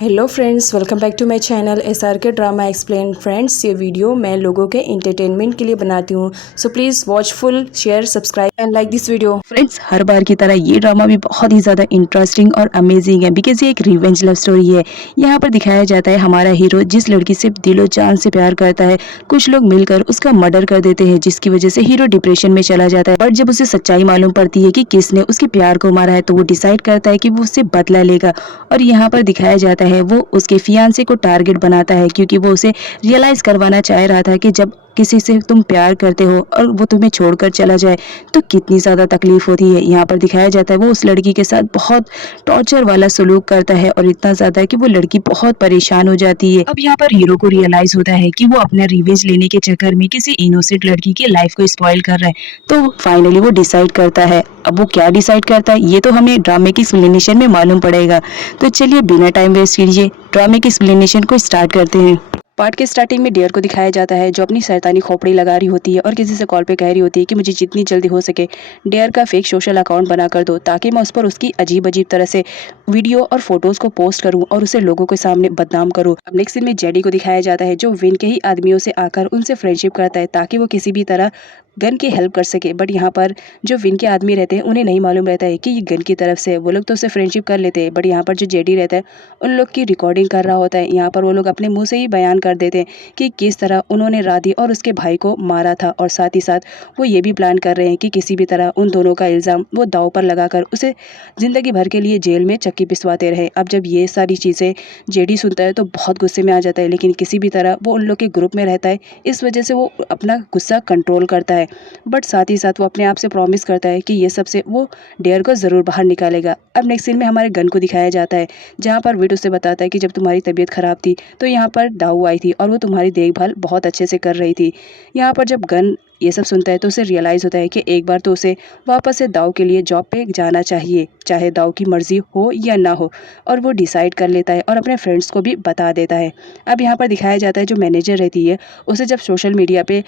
Hello friends, welcome back to my channel SRK drama explain. Friends, ये video मैं लोगों के एंटरटेनमेंट के लिए बनाती हूँ, so please watch full, share, subscribe and like this video. Friends, हर बार की तरह ये ड्रामा भी बहुत ही ज़्यादा इंटरेस्टिंग और अमेजिंग है बिकॉज ये एक रिवेंज लव स्टोरी है। यहाँ पर दिखाया जाता है हमारा हीरो जिस लड़की से दिलो जान से प्यार करता है, कुछ लोग मिलकर उसका मर्डर कर देते हैं जिसकी वजह से हीरो डिप्रेशन में चला जाता है। बट जब उसे सच्चाई मालूम पड़ती है कि किसने उसके प्यार को मारा है तो वो डिसाइड करता है कि वो उससे बदला लेगा। और यहाँ पर दिखाया जाता है वो उसके फियांसे को टारगेट बनाता है क्योंकि वो उसे रियलाइज करवाना चाह रहा था कि जब किसी से तुम प्यार करते हो और वो तुम्हें छोड़कर चला जाए तो कितनी ज़्यादा तकलीफ होती है। यहाँ पर दिखाया जाता है वो उस लड़की के साथ बहुत टॉर्चर वाला सलूक करता है और इतना ज़्यादा कि वो लड़की बहुत परेशान हो जाती है। अब यहाँ पर हीरो को रियलाइज होता है कि वो अपना रिवेंज लेने के चक्कर में किसी इनोसेंट लड़की की लाइफ को स्पॉइल कर रहा है, तो फाइनली वो डिसाइड करता है। अब वो क्या डिसाइड करता है ये तो हमें ड्रामे की एक्सप्लेनेशन में मालूम पड़ेगा। तो चलिए बिना टाइम वेस्ट कीजिए ड्रामे की एक्सप्लेनेशन को स्टार्ट करते हैं। पार्ट के स्टार्टिंग में डियर को दिखाया जाता है जो अपनी शैतानी खोपड़ी लगा रही होती है और किसी से कॉल पे कह रही होती है कि मुझे जितनी जल्दी हो सके डियर का फेक सोशल अकाउंट बना कर दो ताकि मैं उस पर उसकी अजीब अजीब तरह से वीडियो और फोटोज को पोस्ट करूं और उसे लोगों के सामने बदनाम करूं। अब नेक्स्ट सीन में जेडी को दिखाया जाता है जो विन के ही आदमियों से आकर उनसे फ्रेंडशिप करता है ताकि वो किसी भी तरह गन की हेल्प कर सके। बट यहाँ पर जो विन के आदमी रहते हैं उन्हें नहीं मालूम रहता है कि ये गन की तरफ से वो लोग तो उससे फ्रेंडशिप कर लेते हैं, बट यहाँ पर जो जेडी रहता है उन लोग की रिकॉर्डिंग कर रहा होता है। यहाँ पर वो लोग अपने मुंह से ही बयान कर देते हैं कि किस तरह उन्होंने राधी और उसके भाई को मारा था और साथ ही साथ वो ये भी प्लान कर रहे हैं कि किसी भी तरह उन दोनों का इल्ज़ाम वो दाव पर लगाकर उसे ज़िंदगी भर के लिए जेल में चक्की पिसवाते रहे। अब जब ये सारी चीज़ें जेडी सुनता है तो बहुत गुस्से में आ जाता है, लेकिन किसी भी तरह वो उन लोग के ग्रुप में रहता है, इस वजह से वो अपना गुस्सा कंट्रोल करता है। बट साथ ही साथ वो अपने आप से प्रॉमिस करता है कि ये सब से वो डेयर को ज़रूर बाहर निकालेगा। अब नेक्स्ट सीन में हमारे गन को दिखाया जाता है जहाँ पर विट उससे बताता है कि जब तुम्हारी तबीयत ख़राब थी तो यहाँ पर दाऊ आई थी और वो तुम्हारी देखभाल बहुत अच्छे से कर रही थी। यहाँ पर जब गन ये सब सुनता है तो उसे रियलाइज़ होता है कि एक बार तो उसे वापस से दाऊ के लिए जॉब पे जाना चाहिए, चाहे दाऊ की मर्जी हो या ना हो। और वो डिसाइड कर लेता है और अपने फ्रेंड्स को भी बता देता है। अब यहाँ पर दिखाया जाता है जो मैनेजर रहती है उसे जब सोशल मीडिया पे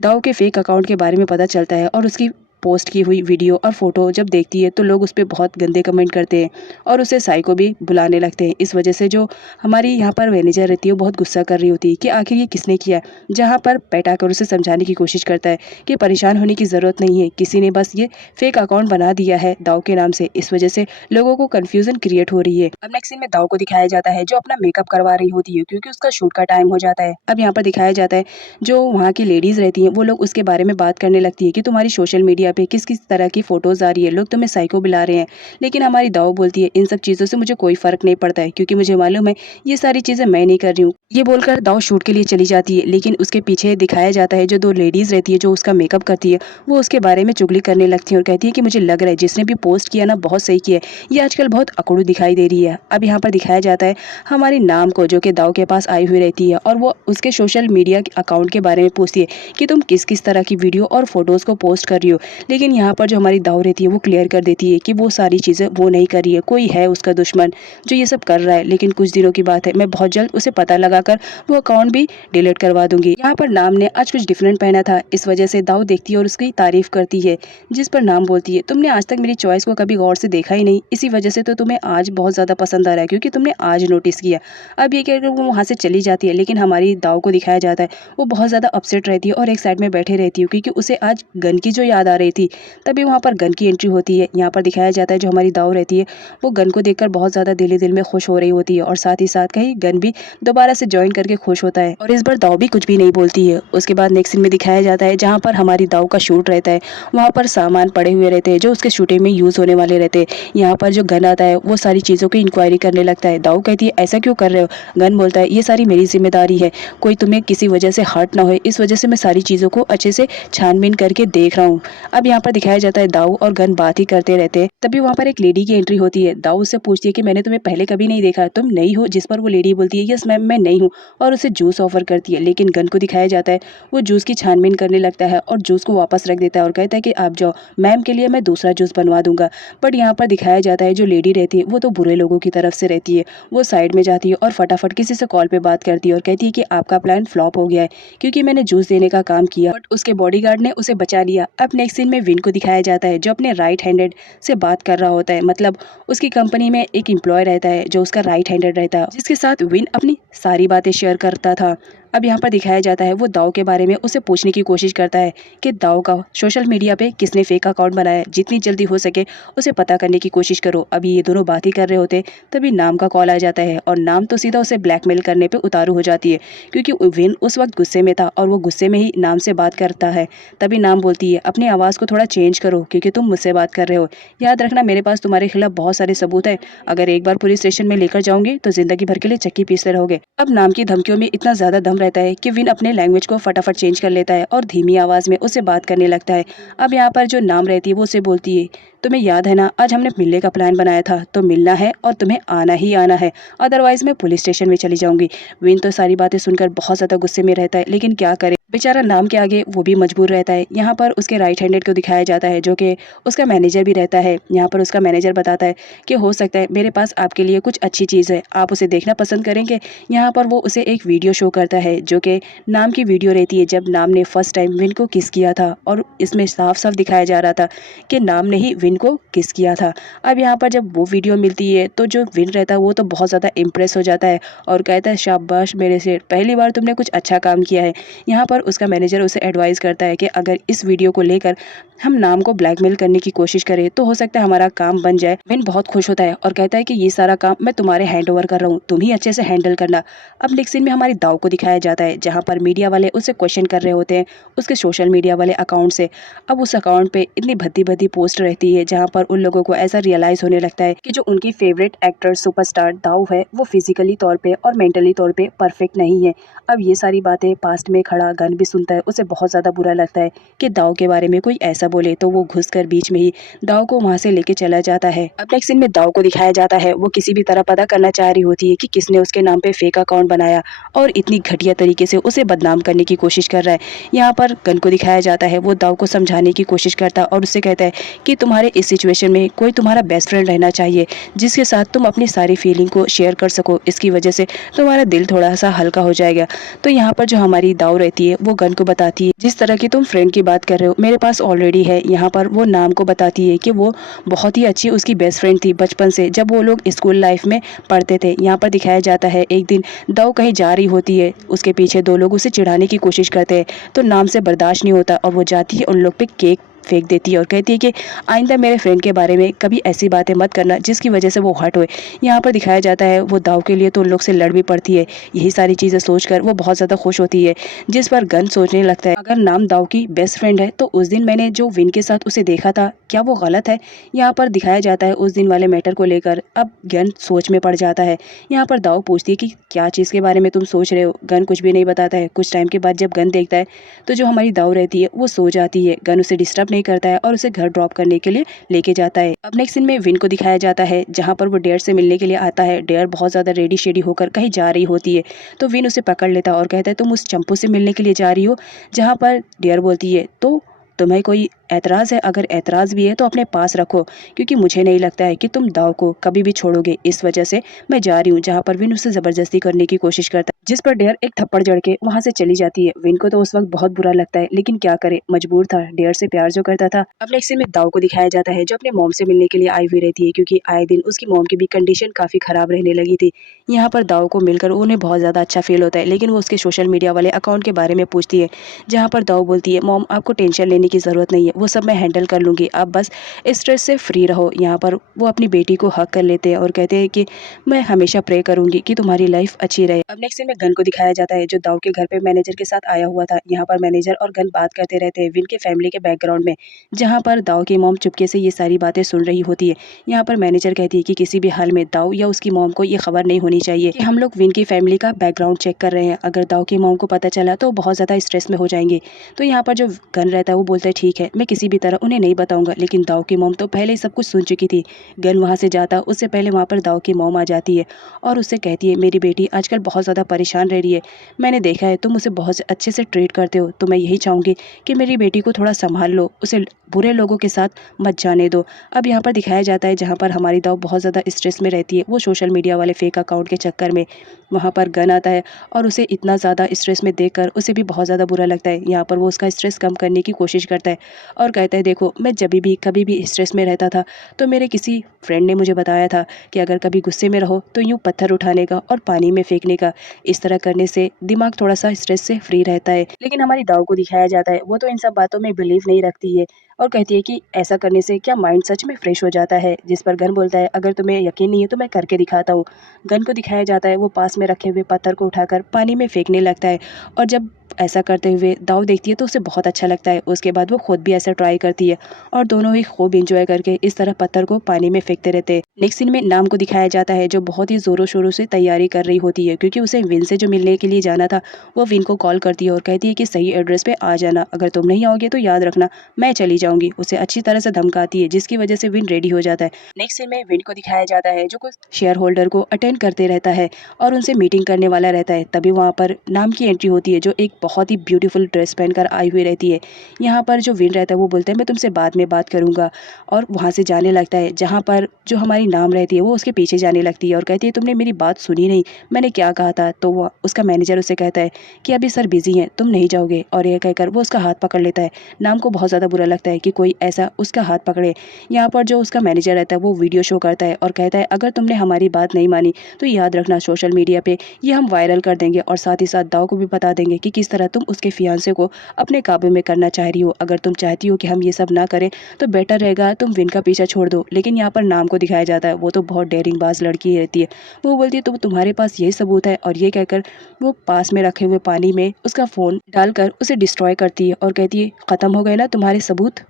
दाऊ के फेक अकाउंट के बारे में पता चलता है और उसकी पोस्ट की हुई वीडियो और फोटो जब देखती है तो लोग उस पर बहुत गंदे कमेंट करते हैं और उसे साइको भी बुलाने लगते हैं। इस वजह से जो हमारी यहाँ पर मैनेजर रहती है वो बहुत गुस्सा कर रही होती है कि आखिर ये किसने किया, जहाँ पर बैठा कर उसे समझाने की कोशिश करता है कि परेशान होने की ज़रूरत नहीं है, किसी ने बस ये फेक अकाउंट बना दिया है दाऊ के नाम से, इस वजह से लोगों को कन्फ्यूजन क्रिएट हो रही है। अब नेक्स्ट सीन में दाऊ को दिखाया जाता है जो अपना मेकअप करवा रही होती है क्योंकि उसका शूट का टाइम हो जाता है। अब यहाँ पर दिखाया जाता है जो वहाँ की लेडीज़ रहती हैं वो लोग उसके बारे में बात करने लगती है कि तुम्हारी सोशल मीडिया पे किस किस तरह की फ़ोटोज़ आ रही है, लोग तुम्हें साइको बुला रहे हैं। लेकिन हमारी दाऊ बोलती है इन सब चीज़ों से मुझे कोई फ़र्क नहीं पड़ता है क्योंकि मुझे मालूम है ये सारी चीज़ें मैं नहीं कर रही हूँ। ये बोलकर दाऊ शूट के लिए चली जाती है, लेकिन उसके पीछे दिखाया जाता है जो दो लेडीज़ रहती है जो उसका मेकअप करती है वो उसके बारे में चुगली करने लगती है और कहती है कि मुझे लग रहा है जिसने भी पोस्ट किया ना बहुत सही किया है, ये आजकल बहुत अकड़ू दिखाई दे रही है। अब यहाँ पर दिखाया जाता है हमारी नाम को जो कि दाऊ के पास आई हुई रहती है और वो उसके सोशल मीडिया अकाउंट के बारे में पूछती है कि तुम किस किस तरह की वीडियो और फोटोज़ को पोस्ट कर रही हो। लेकिन यहाँ पर जो हमारी दाऊ रहती है वो क्लियर कर देती है कि वो सारी चीज़ें वो नहीं कर रही है, कोई है उसका दुश्मन जो ये सब कर रहा है। लेकिन कुछ दिनों की बात है, मैं बहुत जल्द उसे पता लगाकर वो अकाउंट भी डिलीट करवा दूंगी। यहाँ पर नाम ने आज कुछ डिफरेंट पहना था, इस वजह से दाऊ देखती है और उसकी तारीफ करती है, जिस पर नाम बोलती है तुमने आज तक मेरी चॉइस को कभी गौर से देखा ही नहीं, इसी वजह से तो तुम्हें आज बहुत ज़्यादा पसंद आ रहा है क्योंकि तुमने आज नोटिस किया। अब ये कहकर वो वहाँ से चली जाती है, लेकिन हमारी दाऊ को दिखाया जाता है वो बहुत ज़्यादा अपसेट रहती है और एक साइड में बैठे रहती है क्योंकि उसे आज गन की जो याद आ रही थी। तभी वहाँ पर गन की एंट्री होती है। यहाँ पर दिखाया जाता है जो हमारी दाऊ रहती है वो गन को देखकर बहुत ज़्यादा दिल ही दिल में खुश हो रही होती है और साथ ही साथ कहीं गन भी दोबारा से ज्वाइन करके खुश होता है और इस बार दाऊ भी कुछ भी नहीं बोलती है। उसके बाद नेक्स्ट सीन में दिखाया जाता है जहाँ पर हमारी दाऊ का शूट रहता है, वहाँ पर सामान पड़े हुए रहते हैं जो उसके शूटिंग में यूज़ होने वाले रहते हैं। यहाँ पर जो गन आता है वो सारी चीज़ों की इंक्वायरी करने लगता है। दाऊ कहती है ऐसा क्यों कर रहे हो, गन बोलता है ये सारी मेरी जिम्मेदारी है, कोई तुम्हें किसी वजह से हर्ट ना हो, इस वजह से मैं सारी चीज़ों को अच्छे से छानबीन करके देख रहा हूँ। अब यहाँ पर दिखाया जाता है दाऊ और गन बात ही करते रहते हैं। तभी वहाँ पर एक लेडी की एंट्री होती है। दाऊ उससे पूछती है कि मैंने तुम्हें पहले कभी नहीं देखा, तुम नई हो, जिस पर वो लेडी बोलती है यस मैम मैं नई हूँ और उसे जूस ऑफर करती है। लेकिन गन को दिखाया जाता है वो जूस की छानबीन करने लगता है और जूस को वापस रख देता है और कहता है कि आप जाओ, मैम के लिए मैं दूसरा जूस बनवा दूंगा। बट यहाँ पर दिखाया जाता है जो लेडी रहती है वो तो बुरे लोगों की तरफ से रहती है, वो साइड में जाती है और फटाफट किसी से कॉल पे बात करती है और कहती है कि आपका प्लान फ्लॉप हो गया है क्योंकि मैंने जूस देने का काम किया बट उसके बॉडीगार्ड ने उसे बचा लिया। अब नेक्स्ट सीन सीन में विन को दिखाया जाता है जो अपने राइट हैंडेड से बात कर रहा होता है। मतलब उसकी कंपनी में एक एम्प्लॉय रहता है जो उसका राइट हैंडेड रहता है, जिसके साथ विन अपनी सारी बातें शेयर करता था। अब यहाँ पर दिखाया जाता है वो दाऊ के बारे में उसे पूछने की कोशिश करता है कि दाऊ का सोशल मीडिया पे किसने फेक अकाउंट बनाया, जितनी जल्दी हो सके उसे पता करने की कोशिश करो। अभी ये दोनों बात ही कर रहे होते तभी नाम का कॉल आ जाता है और नाम तो सीधा उसे ब्लैकमेल करने पे उतारू हो जाती है, क्योंकि विन उस वक्त गुस्से में था और वो गुस्से में ही नाम से बात करता है। तभी नाम बोलती है अपनी आवाज़ को थोड़ा चेंज करो क्योंकि तुम मुझसे बात कर रहे हो। याद रखना मेरे पास तुम्हारे खिलाफ बहुत सारे सबूत है, अगर एक बार पुलिस स्टेशन में लेकर जाऊंगी तो जिंदगी भर के लिए चक्की पीसते रहोगे। अब नाम की धमकियों में इतना ज्यादा दम रहता है कि विन अपने लैंग्वेज को फटाफट चेंज कर लेता है और धीमी आवाज में उससे बात करने लगता है। अब यहाँ पर जो नाम रहती है वो उसे बोलती है तुम्हें याद है ना, आज हमने मिलने का प्लान बनाया था, तो मिलना है और तुम्हें आना ही आना है, अदरवाइज मैं पुलिस स्टेशन में चली जाऊंगी। विन तो सारी बातें सुनकर बहुत ज्यादा गुस्से में रहता है, लेकिन क्या करे, बेचारा नाम के आगे वो भी मजबूर रहता है। यहाँ पर उसके राइट हैंडेड को दिखाया जाता है जो कि उसका मैनेजर भी रहता है। यहाँ पर उसका मैनेजर बताता है कि हो सकता है मेरे पास आपके लिए कुछ अच्छी चीज़ है, आप उसे देखना पसंद करेंगे। यहाँ पर वो उसे एक वीडियो शो करता है जो कि नाम की वीडियो रहती है जब नाम ने फर्स्ट टाइम विन को किस किया था, और इसमें साफ साफ दिखाया जा रहा था कि नाम ने ही विन को किस किया था। अब यहाँ पर जब वो वीडियो मिलती है तो जो विन रहता है वो तो बहुत ज़्यादा इम्प्रेस हो जाता है और कहता है शाबाश मेरे से, पहली बार तुमने कुछ अच्छा काम किया है। यहाँ पर उसका मैनेजर उसे एडवाइस करता है कि अगर इस वीडियो को लेकर हम नाम को ब्लैकमेल करने की कोशिश करें तो हो सकता है हमारा काम बन जाए। विन बहुत खुश होता है और कहता है कि ये सारा काम मैं तुम्हारे हैंड ओवर कर रहा हूँ, तुम ही अच्छे से हैंडल करना। अब नेक्स्ट सीन में हमारी दाऊ को दिखाया जाता है जहाँ पर मीडिया वाले उसे क्वेश्चन कर रहे होते हैं उसके सोशल मीडिया वाले अकाउंट से। अब उस अकाउंट पे इतनी भद्दी भद्दी पोस्ट रहती है जहाँ पर उन लोगों को ऐसा रियलाइज होने लगता है कि जो उनकी फेवरेट एक्टर सुपरस्टार दाऊ है वो फिजिकली तौर पे और मेंटली तौर पे परफेक्ट नहीं है। अब ये सारी बातें पास्ट में खड़ा गन भी सुनता है, उसे बहुत ज़्यादा बुरा लगता है कि दाऊ के बारे में कोई ऐसा बोले, तो वो घुसकर बीच में ही दाऊ को वहाँ से लेके चला जाता है। अब नेक्स्ट सीन में दाऊ को दिखाया जाता है वो किसी भी तरह पता करना चाह रही होती है कि किसने उसके नाम पे फेक अकाउंट बनाया और इतनी घटिया तरीके से उसे बदनाम करने की कोशिश कर रहा है। यहाँ पर गन को दिखाया जाता है वो दाऊ को समझाने की कोशिश करता है और उससे कहता है कि तुम्हारे इस सिचुएशन में कोई तुम्हारा बेस्ट फ्रेंड रहना चाहिए जिसके साथ तुम अपनी सारी फीलिंग को शेयर कर सको, इसकी वजह से तुम्हारा दिल थोड़ा सा हल्का हो जाएगा। तो यहाँ पर जो हमारी दाऊ रहती है वो गन को बताती है जिस तरह की तुम फ्रेंड की बात कर रहे हो मेरे पास ऑलरेडी है। यहाँ पर वो नाम को बताती है कि वो बहुत ही अच्छी उसकी बेस्ट फ्रेंड थी बचपन से जब वो लोग स्कूल लाइफ में पढ़ते थे। यहाँ पर दिखाया जाता है एक दिन दाऊ कहीं जा रही होती है, उसके पीछे दो लोग उसे चिढ़ाने की कोशिश करते हैं तो नाम से बर्दाश्त नहीं होता और वो जाती है उन लोग पे केक फेंक देती है और कहती है कि आइंदा मेरे फ्रेंड के बारे में कभी ऐसी बातें मत करना जिसकी वजह से वो हर्ट होए। यहाँ पर दिखाया जाता है वो दाऊ के लिए तो उन लोग से लड़ भी पड़ती है। यही सारी चीज़ें सोचकर वो बहुत ज़्यादा खुश होती है, जिस पर गन सोचने लगता है अगर नाम दाऊ की बेस्ट फ्रेंड है तो उस दिन मैंने जो विन के साथ उसे देखा था क्या वो गलत है। यहाँ पर दिखाया जाता है उस दिन वाले मैटर को लेकर अब गन सोच में पड़ जाता है। यहाँ पर दाऊ पूछती है कि क्या चीज़ के बारे में तुम सोच रहे हो। गन कुछ भी नहीं बताता है। कुछ टाइम के बाद जब गन देखता है तो जो हमारी दाऊ रहती है वो सो जाती है। गन उसे डिस्टर्ब नहीं करता है और उसे घर ड्रॉप करने के लिए लेके जाता है। अब नेक्स्ट सीन में विन को दिखाया जाता है जहाँ पर वो डेयर से मिलने के लिए आता है। डेयर बहुत ज़्यादा रेडी शेडी होकर कहीं जा रही होती है तो विन उसे पकड़ लेता है और कहता है तुम उस चंपू से मिलने के लिए जा रही हो। जहाँ पर डेयर बोलती है तो तुम्हें कोई ऐतराज़ है, अगर ऐतराज़ भी है तो अपने पास रखो क्योंकि मुझे नहीं लगता है कि तुम दाऊ को कभी भी छोड़ोगे, इस वजह से मैं जा रही हूँ। जहाँ पर विन उसे ज़बरदस्ती करने की कोशिश करता है जिस पर डेयर एक थप्पड़ जड़ के वहाँ से चली जाती है। विन को तो उस वक्त बहुत बुरा लगता है लेकिन क्या करे, मजबूर था, डेयर से प्यार जो करता था। अब नेक्स्ट सीन में दाऊ को दिखाया जाता है जो अपने मॉम से मिलने के लिए आई हुई रहती है क्योंकि आए दिन उसकी मॉम की भी कंडीशन काफ़ी ख़राब रहने लगी थी। यहाँ पर दाऊ को मिलकर उन्हें बहुत ज़्यादा अच्छा फील होता है लेकिन वो उसके सोशल मीडिया वाले अकाउंट के बारे में पूछती है जहाँ पर दाऊ बोलती है मॉम आपको टेंशन लेने की ज़रूरत नहीं है, वो सब मैं हैंडल कर लूँगी, आप बस स्ट्रेस से फ्री रहो। यहाँ पर वो अपनी बेटी को हक कर लेते हैं और कहते हैं कि मैं हमेशा प्रे करूँगी कि तुम्हारी लाइफ अच्छी रहे। अब नेक्स्ट सीन में गन को दिखाया जाता है जो दाऊ के घर पे मैनेजर के साथ आया हुआ था। यहाँ पर मैनेजर और गन बात करते रहते हैं विन के फैमिली के बैकग्राउंड में, जहाँ पर दाऊ की मॉम चुपके से ये सारी बातें सुन रही होती है। यहाँ पर मैनेजर कहती है कि किसी भी हाल में दाऊ या उसकी मॉम को ये खबर नहीं होनी चाहिए कि हम लोग विन की फैमिली का बैकग्राउंड चेक कर रहे हैं। अगर दाऊ की मॉम को पता चला तो बहुत ज़्यादा स्ट्रेस में हो जाएंगे। तो यहाँ पर जो गन रहता है वो बोलता है ठीक है मैं किसी भी तरह उन्हें नहीं बताऊंगा। लेकिन दाऊ की मॉम तो पहले ही सब कुछ सुन चुकी थी। गन वहाँ से जाता उससे पहले वहाँ पर दाऊ की मॉम आ जाती है और उससे कहती है मेरी बेटी आजकल बहुत ज़्यादा परेशान रह रही है, मैंने देखा है तुम उसे बहुत अच्छे से ट्रीट करते हो, तो मैं यही चाहूँगी कि मेरी बेटी को थोड़ा संभाल लो, उसे बुरे लोगों के साथ मत जाने दो। अब यहाँ पर दिखाया जाता है जहाँ पर हमारी दाऊ बहुत ज़्यादा स्ट्रेस में रहती है वो सोशल मीडिया वाले फेक अकाउंट के चक्कर में। वहाँ पर गन आता है और उसे इतना ज़्यादा स्ट्रेस में देखकर उसे भी बहुत ज़्यादा बुरा लगता है। यहाँ पर वो उसका स्ट्रेस कम करने की कोशिश करता है और कहता है, देखो मैं जब भी कभी भी स्ट्रेस में रहता था तो मेरे किसी फ्रेंड ने मुझे बताया था कि अगर कभी गुस्से में रहो तो यूँ पत्थर उठाने का और पानी में फेंकने का, इस तरह करने से दिमाग थोड़ा सा स्ट्रेस से फ्री रहता है। लेकिन हमारी दाऊ को दिखाया जाता है वो तो इन सब बातों में बिलीव नहीं रखती है और कहती है कि ऐसा करने से क्या माइंड सच में फ्रेश हो जाता है। जिस पर गन बोलता है, अगर तुम्हें यकीन नहीं है तो मैं करके दिखाता हूँ। गन को दिखाया जाता है वो पास में रखे हुए पत्थर को उठाकर पानी में फेंकने लगता है और जब ऐसा करते हुए दाऊ देखती है तो उसे बहुत अच्छा लगता है। उसके बाद वो खुद भी ऐसा ट्राई करती है और दोनों ही खूब इंजॉय करके इस तरह पत्थर को पानी में फेंकते रहते हैं। नेक्स्ट सीन में नाम को दिखाया जाता है जो बहुत ही जोरों शोरों से तैयारी कर रही होती है क्योंकि उसे विन से जो मिलने के लिए जाना था। वो विन को कॉल करती है और कहती है कि सही एड्रेस पे आ जाना, अगर तुम नहीं आओगे तो याद रखना मैं चली जाऊंगी। उसे अच्छी तरह से धमकाती है जिसकी वजह से विन रेडी हो जाता है। नेक्स्ट सीन में विन को दिखाया जाता है जो कुछ शेयर होल्डर को अटेंड करते रहता है और उनसे मीटिंग करने वाला रहता है। तभी वहाँ पर नाम की एंट्री होती है जो एक बहुत ही ब्यूटीफुल ड्रेस पहनकर आई हुई रहती है। यहाँ पर जो विन रहता है वो बोलता है मैं तुमसे बाद में बात करूंगा और वहाँ से जाने लगता है। जहाँ पर जो हमारी नाम रहती है वो उसके पीछे जाने लगती है और कहती है तुमने मेरी बात सुनी नहीं, मैंने क्या कहा था। तो वो उसका मैनेजर उसे कहता है कि अभी सर बिजी हैं, तुम नहीं जाओगे, और यह कहकर वो उसका हाथ पकड़ लेता है। नाम को बहुत ज़्यादा बुरा लगता है कि कोई ऐसा उसका हाथ पकड़े। यहाँ पर जो उसका मैनेजर रहता है वो वीडियो शो करता है और कहता है अगर तुमने हमारी बात नहीं मानी तो याद रखना सोशल मीडिया पे ये हम वायरल कर देंगे और साथ ही साथ दाऊ को भी बता देंगे कि किस तरह तुम उसके फियांसे को अपने काबू में करना चाह रही हो। अगर तुम चाहती हो कि हम ये सब ना करें तो बेटर रहेगा तुम विन का पीछा छोड़ दो। लेकिन यहाँ पर नाम को दिखाया जाता है वो तो बहुत डेयरिंग बाज लड़की रहती है। वो बोलती है तो तुम्हारे पास यही सबूत है, और ये कहकर वो पास में रखे हुए पानी में उसका फ़ोन डालकर उसे डिस्ट्रॉय करती है और कहती है ख़त्म हो गए ना तुम्हारे सबूत।